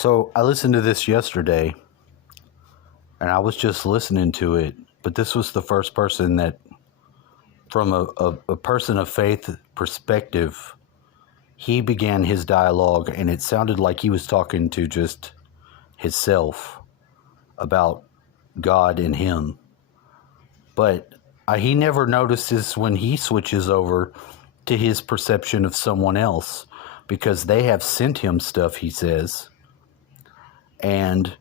So I listened to this yesterday, and I was just listening to it, but this was the first person that, from a person of faith perspective, he began his dialogue, and it sounded like he was talking to just himself about God and him. But he never notices when he switches over to his perception of someone else, because they have sent him stuff, he says, and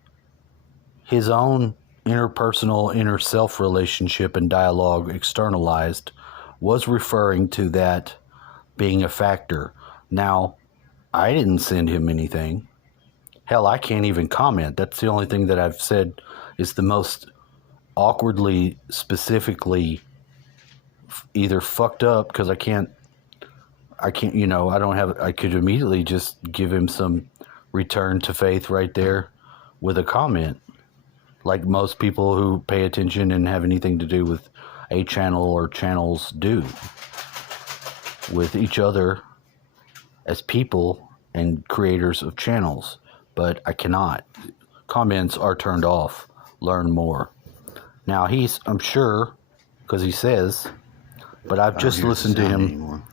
his own interpersonal, inner self relationship and dialogue externalized was referring to that being a factor. Now, I didn't send him anything. Hell, I can't even comment. That's the only thing that I've said is the most awkwardly, specifically either fucked up, because I can't, I don't have, I could immediately just give him some return to faith right there with a comment, like most people who pay attention and have anything to do with a channel or channels do with each other as people and creators of channels. But I cannot. Comments are turned off. Learn more. Now I'm sure, because he says, but I've just listened to him anymore.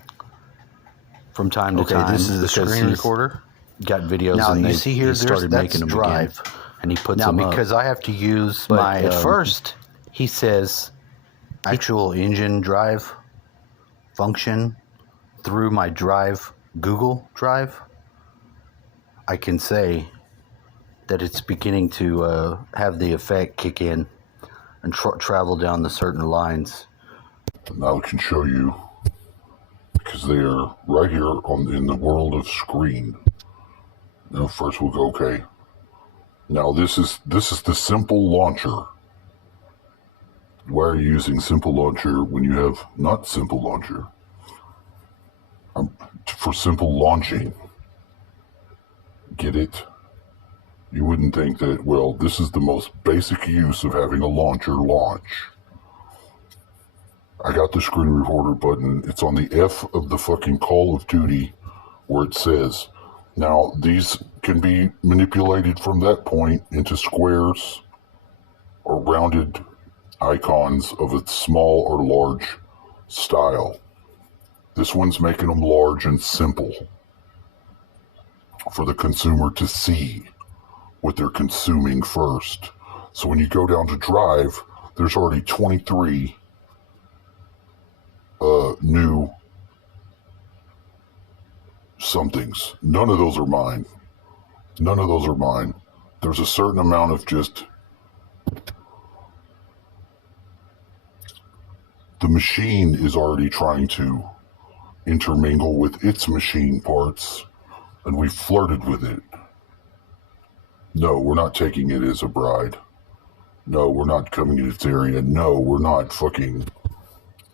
From time to time. This is the screen recorder. Got videos, now, and you see here, he started making them drive. Again, and he puts now, them because up. I have to use But my. at first, he says actual engine drive function through my drive, Google Drive. I can say that it's beginning to have the effect kick in and travel down the certain lines. Now I can show you, because they are right here in the world of screen. Now first we'll go, okay. Now this is the simple launcher. Why are you using simple launcher when you have not simple launcher? For simple launching. Get it? You wouldn't think that, well, this is the most basic use of having a launcher launch. I got the screen recorder button. It's on the F of the fucking Call of Duty where it says. Now, these can be manipulated from that point into squares or rounded icons of a small or large style. This one's making them large and simple for the consumer to see what they're consuming first. So when you go down to drive, there's already 23 new somethings. None of those are mine. None of those are mine. There's a certain amount of just the machine is already trying to intermingle with its machine parts, and we flirted with it. No, we're not taking it as a bride. No, we're not coming in its area. No, we're not fucking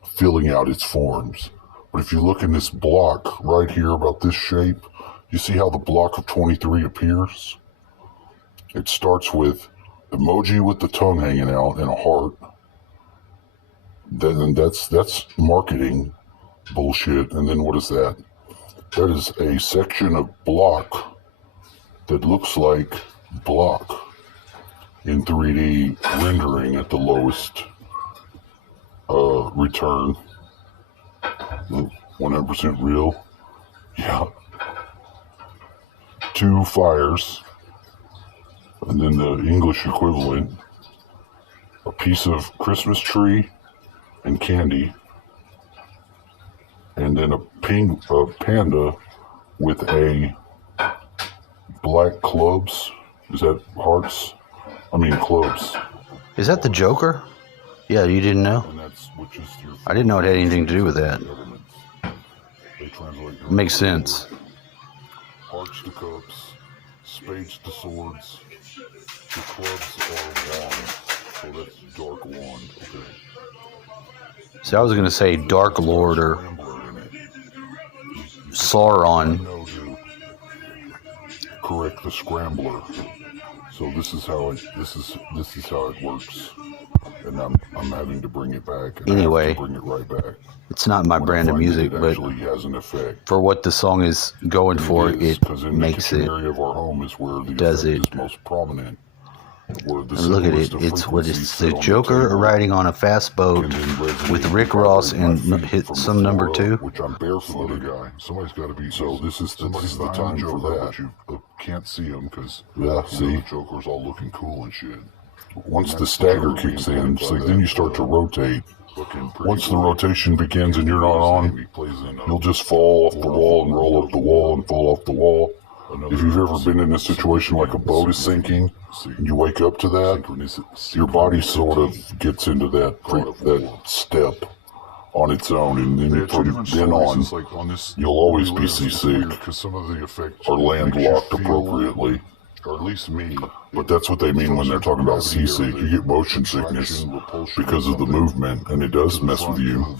filling out its forms. But if you look in this block right here about this shape, you see how the block of 23 appears? It starts with emoji with the tongue hanging out and a heart. Then that's marketing bullshit. And then what is that? That is a section of block that looks like block in 3D rendering at the lowest return. 100% real. Yeah. 2 fires. And then the English equivalent. A piece of Christmas tree and candy. And then a panda with a black clubs. Is that hearts? I mean clubs. Is that the Joker? Yeah, you didn't know? I didn't know it had anything to do with that. Makes sense. Hearts to cups, spades to swords, the clubs are wands. So that's dark wand. Okay. See, I was going to say Dark Lord or Sauron. Correct, the scrambler. So So this is how it works, and I'm having to bring it back. And Anyway, I have to bring it right back. It's not my brand of music, but actually has an effect. For what the song is going for, it makes the it. Area of our home is where the does effect it? Is most prominent. Where the And look at it. It's what it's the Joker riding on a fast boat with Rick Ross and hit some number 2. Which I'm barefooted guy. Somebody's got to be. So this is the time for that. You can't see them because the Joker's all looking cool and shit. Once the stagger kicks in, so then you start to rotate. Once the rotation begins and you're not on, you'll just fall off the wall and roll up the wall and fall off the wall. If you've ever been in a situation like a boat is sinking and you wake up to that, your body sort of gets into that step on its own, and then from then on, you'll always be seasick or landlocked appropriately. Or at least me. But that's what they mean when they're talking about seasick. You get motion sickness because of the movement, and it does mess with you.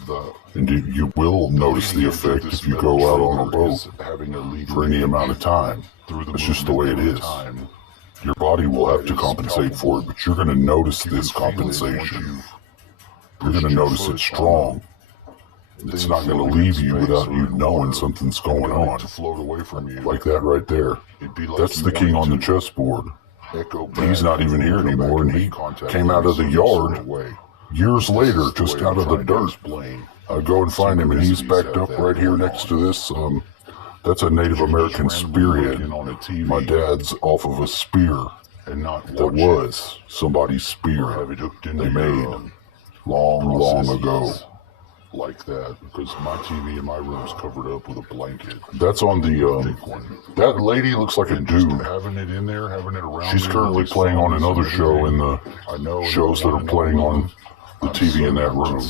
And you will notice the effect if you go out on a boat for any amount of time. It's just the way it is. Your body will have to compensate for it, but you're going to notice this compensation. You're going to notice it's strong. It's not going to leave you without you knowing something's going on. Like that right there. That's the king on the chessboard. He's not even here anymore, and he came out of the yard years later, just out of the dirt. I go and find him, and he's backed up right here next to this. That's a Native American spearhead. My dad's off of a spear. That was somebody's spear they made long ago. Like that, because my TV in my room is covered up with a blanket. That's on the that lady looks like a dude. Having it in there, having it around. She's currently playing on another show in the shows that are playing on the TV in that room.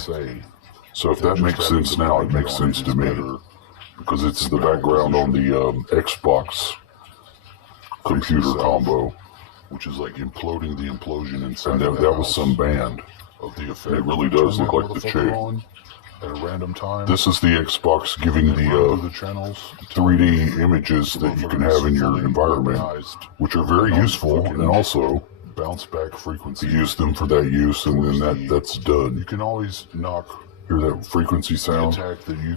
So if that makes sense now, it makes sense to me, because it's the background on the Xbox computer combo, which is like imploding the implosion inside. And that was some band. It really does look like the chick. At a random time. This is the Xbox giving the 3D images that you can have in your environment, which are very useful, and also bounce back frequency. Use them for that use, and then that's done. You can always hear that frequency sound.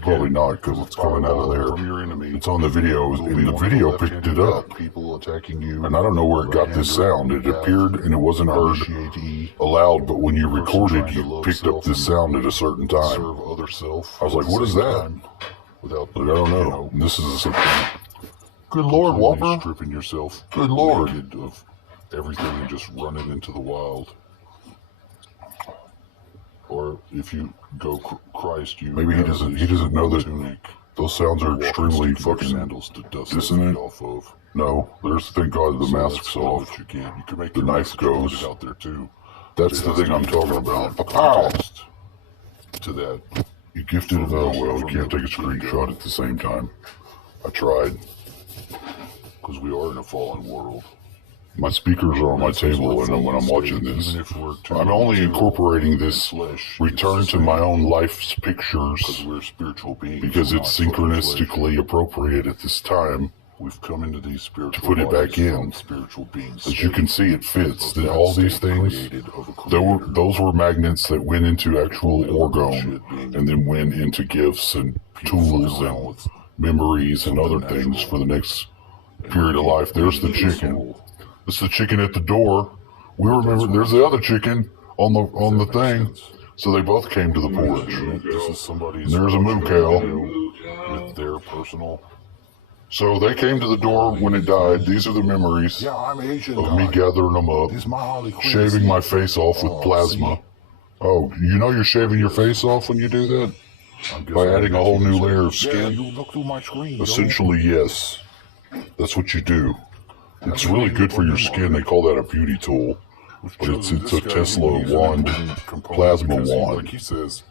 Probably not, because it's coming out of there. It's on the video, and the video picked it up. People attacking you, and I don't know where it got this sound. It appeared, and it wasn't heard aloud, but when you recorded, you picked up this sound at a certain time. I was like, what is that? Like, I don't know. And this is something. Good Lord, Whopper. Stripping yourself. Good Lord. Of everything and just running into the wild. Or if you go Christ, you maybe he doesn't know that those sounds are extremely fucking dissonant. No, there's thank God the mask's off. You can make the knife goes out there too. That's the thing I'm talking about. Pow! To that, you gifted it. Oh well, you can't take a screenshot at the same time. I tried, because we are in a fallen world. My speakers are on my table, and when I'm watching this, I'm only incorporating this return to my own life's pictures because it's synchronistically appropriate at this time. We've come into these spiritual to put it back in. As you can see, it fits. That all these things, those were magnets that went into actual orgone, and then went into gifts and tools and memories and other things for the next period of life. There's the chicken. It's the chicken at the door. We remember there's the other chicken on the thing. So they both came to the porch. And there's a moo cow with their personal. So they came to the door when it died. These are the memories of me gathering them up, shaving my face off with plasma. Oh, you know you're shaving your face off when you do that? By adding a whole new layer of skin? Essentially, yes. That's what you do. It's really good for your skin. They call that a beauty tool. But it's a Tesla wand, plasma wand. Like he says,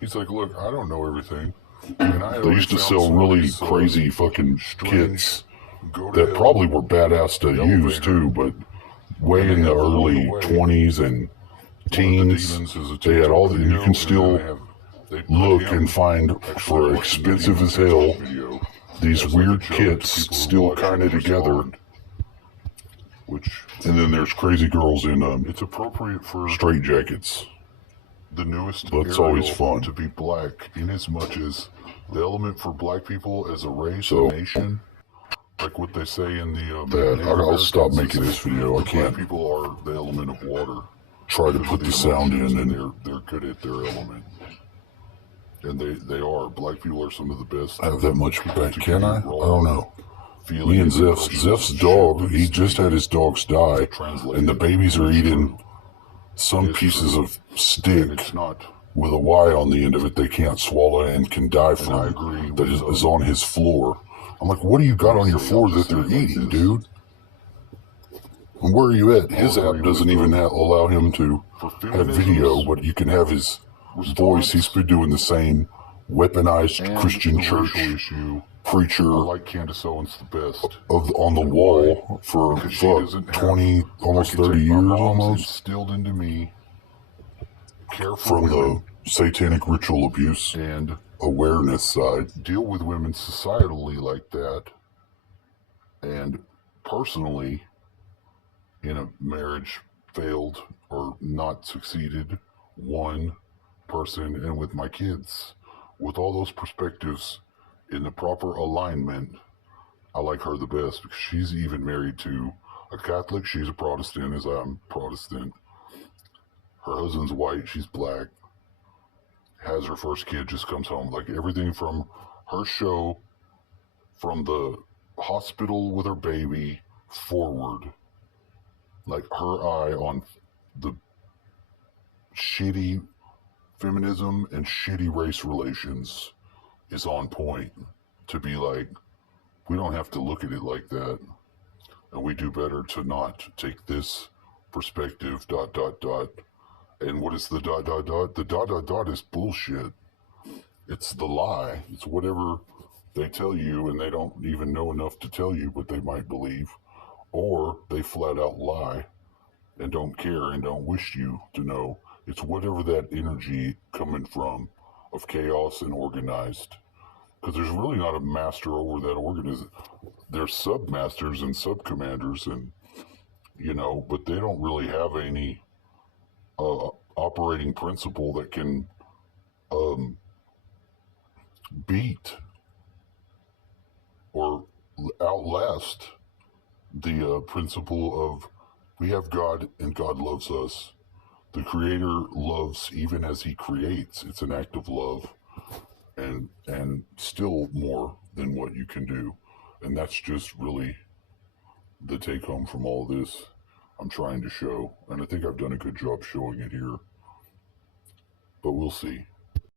he's like, look, I don't know everything. They used to sell really crazy fucking kits that probably were badass to use too, but way in the early 20s and teens, they had all the, you can still look and find for expensive as hell, these weird kits still kind of together And then there's crazy girls in it's appropriate for straight jackets. The newest That's always fun to be black, in as much as the element for black people as a race, a nation, like what they say in the I'll stop making this video. I can't. Black people are the element of water. Try to put the sound in, and they're good at their element. And they are. Black people are some of the best. I have that much back, can I? I don't know. Me and Zeff's dog, he just had his dogs die, and the babies are eating some pieces of stick with a Y on the end of it they can't swallow and can die from, that is on his floor. I'm like, what do you got on your floor that they're eating, dude? And where are you at? His app doesn't even allow him to have video, but you can have his voice. He's been doing the same weaponized Christian church preacher like Candace Owens the best on the wall for 20, almost 30 years almost. Instilled into me from the satanic ritual abuse and awareness side. Deal with women societally like that, and personally in a marriage failed or not succeeded, one person, and with my kids, with all those perspectives in the proper alignment, I like her the best because she's even married to a Catholic. She's a Protestant, as I'm Protestant. Her husband's white, she's black. Has her first kid, just comes home. Like everything from her show, from the hospital with her baby forward, like her eye on the shitty feminism and shitty race relations is on point. To be like, we don't have to look at it like that, and we do better to not take this perspective, ... And what is the ... The ... is bullshit. It's the lie. It's whatever they tell you, and they don't even know enough to tell you, but they might believe, or they flat out lie and don't care and don't wish you to know. It's whatever that energy coming from of chaos and organized. Because there's really not a master over that organism. There's submasters and subcommanders, and but they don't really have any operating principle that can beat or outlast the principle of we have God and God loves us. The Creator loves even as He creates. It's an act of love, and still more than what you can do. And that's just really the take home from all this I'm trying to show. And I think I've done a good job showing it here. But we'll see.